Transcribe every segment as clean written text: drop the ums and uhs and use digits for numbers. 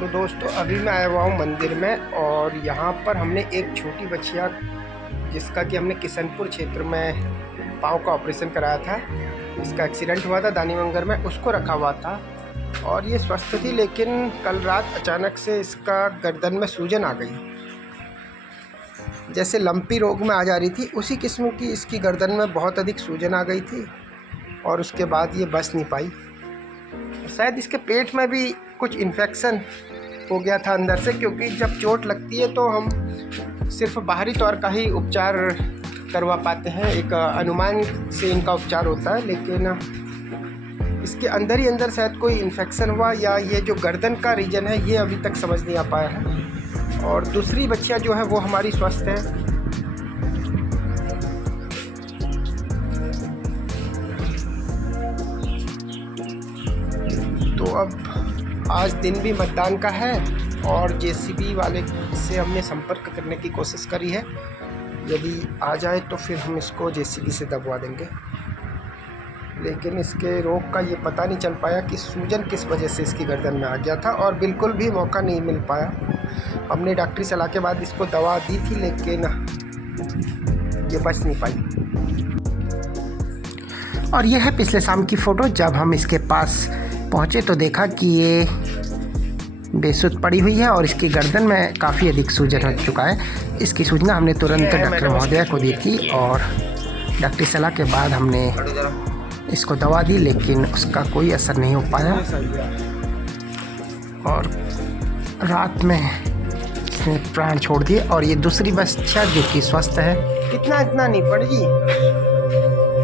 तो दोस्तों अभी मैं आया हुआ हूँ मंदिर में और यहाँ पर हमने एक छोटी बच्चिया जिसका कि हमने किशनपुर क्षेत्र में पाँव का ऑपरेशन कराया था, इसका एक्सीडेंट हुआ था दानीमंगर में, उसको रखा हुआ था और ये स्वस्थ थी। लेकिन कल रात अचानक से इसका गर्दन में सूजन आ गई, जैसे लंपी रोग में आ जा रही थी उसी किस्म की इसकी गर्दन में बहुत अधिक सूजन आ गई थी और उसके बाद ये बच नहीं पाई। शायद इसके पेट में भी कुछ इन्फेक्शन हो गया था अंदर से, क्योंकि जब चोट लगती है तो हम सिर्फ बाहरी तौर का ही उपचार करवा पाते हैं, एक अनुमान से इनका उपचार होता है, लेकिन इसके अंदर ही अंदर शायद कोई इन्फेक्शन हुआ या ये जो गर्दन का रीजन है ये अभी तक समझ नहीं आ पाया है। और दूसरी बच्चियां जो है वो हमारी स्वस्थ है। तो अब आज दिन भी मतदान का है और जेसीबी वाले से हमने संपर्क करने की कोशिश करी है, यदि आ जाए तो फिर हम इसको जेसीबी से दबवा देंगे। लेकिन इसके रोग का ये पता नहीं चल पाया कि सूजन किस वजह से इसकी गर्दन में आ गया था और बिल्कुल भी मौका नहीं मिल पाया। हमने डॉक्टरी सलाह के बाद इसको दवा दी थी लेकिन ये बच नहीं पाई। और यह है पिछले शाम की फ़ोटो, जब हम इसके पास पहुँचे तो देखा कि ये बेसुध पड़ी हुई है और इसकी गर्दन में काफ़ी अधिक सूजन हो चुका है। इसकी सूचना हमने तुरंत डॉक्टर महोदया को दी थी और डॉक्टरी सलाह के बाद हमने इसको दवा दी, लेकिन उसका कोई असर नहीं हो पाया और रात में इसने प्राण छोड़ दिए। और ये दूसरी बच्चा जो कि स्वस्थ है, इतना नहीं पड़ी।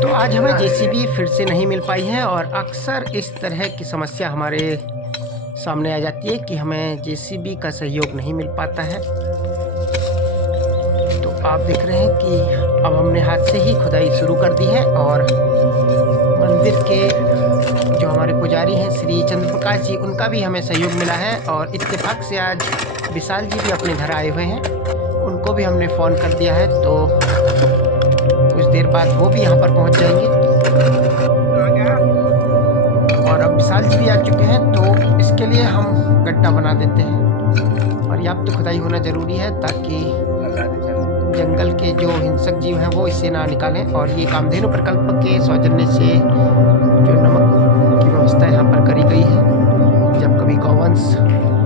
तो आज हमें जेसीबी फिर से नहीं मिल पाई है और अक्सर इस तरह की समस्या हमारे सामने आ जाती है कि हमें जेसीबी का सहयोग नहीं मिल पाता है। तो आप देख रहे हैं कि अब हमने हाथ से ही खुदाई शुरू कर दी है और मंदिर के जो हमारे पुजारी हैं श्री चंद्र प्रकाश जी, उनका भी हमें सहयोग मिला है और इत्तेफाक से आज विशाल जी भी अपने घर आए हुए हैं, उनको भी हमने फ़ोन कर दिया है, तो कुछ देर बाद वो भी यहाँ पर पहुँच जाएंगे। और अब विशाल जी भी आ चुके हैं, तो इसके लिए हम गड्ढा बना देते हैं। पर्याप्त खुदाई होना ज़रूरी है ताकि जंगल के जो हिंसक जीव हैं वो इससे ना निकालें। और ये कामधेनु प्रकल्प के सौजन्य से जो नमक की व्यवस्था यहाँ पर करी गई है, जब कभी गौवंश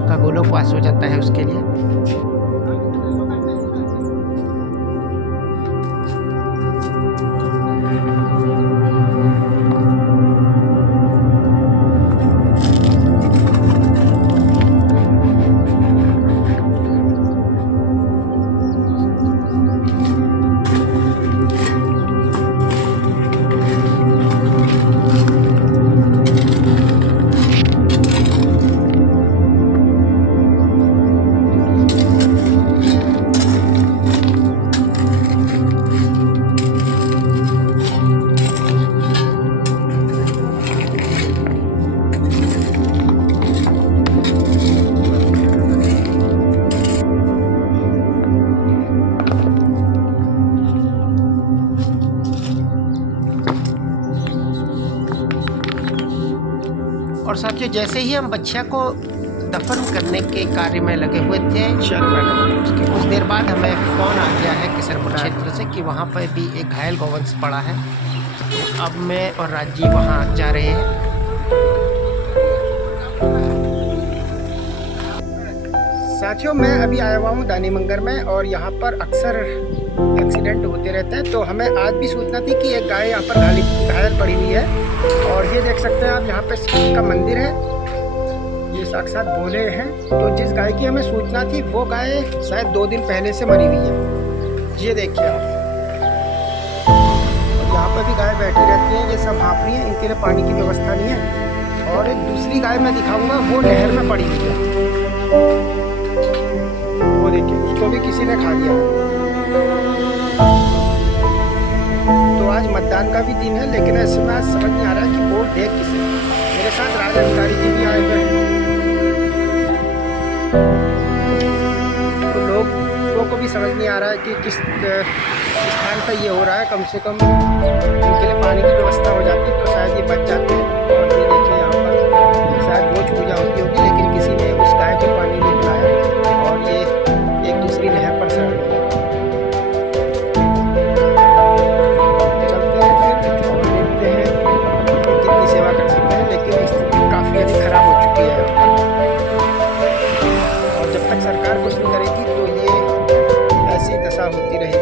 का गोलोकवास हो जाता है उसके लिए। और साथियों, जैसे ही हम बच्चिया को दफन करने के कार्य में लगे हुए थे, उसके कुछ देर बाद हमें फ़ोन आ गया है किशनपुर क्षेत्र से कि वहाँ पर भी एक घायल गौवंश पड़ा है। तो अब मैं और राजी वहाँ जा रहे हैं। साथियों, मैं अभी आया हुआ हूँ दानीमंगर में और यहाँ पर अक्सर एक्सीडेंट होते रहते हैं, तो हमें आज भी सूचना थी कि एक गाय यहाँ पर घायल पड़ी हुई है। और ये देख सकते हैं आप, यहाँ पे शिव का मंदिर है, ये साक्षात भोले हैं। तो जिस गाय की हमें सूचना थी वो गाय शायद 2 दिन पहले से मरी हुई है, ये देखिए आप। और यहाँ पर भी गाय बैठी रहती हैं, ये सब हाँफ रही हैं, इनके लिए पानी की व्यवस्था नहीं है। और एक दूसरी गाय मैं दिखाऊंगा, वो नहर में पड़ी हुई है, वो देखिए, उसको भी किसी ने खा लिया। तो आज मतदान का भी दिन है, लेकिन ऐसे में आज समझ नहीं आ रहा है कि वोट दे किसे। मेरे साथ राज अधिकारी जी भी आए हुए हैं, तो लोगों को भी समझ नहीं आ रहा है कि किस स्थान पर ये हो रहा है। कम से कम इनके लिए पानी की व्यवस्था हो जाती तो शायद ये बच जाते हैं। और ये देखिए यहाँ पर शायद भोज पूजा होती होगी, लेकिन किसी ने उस होती रहेगी।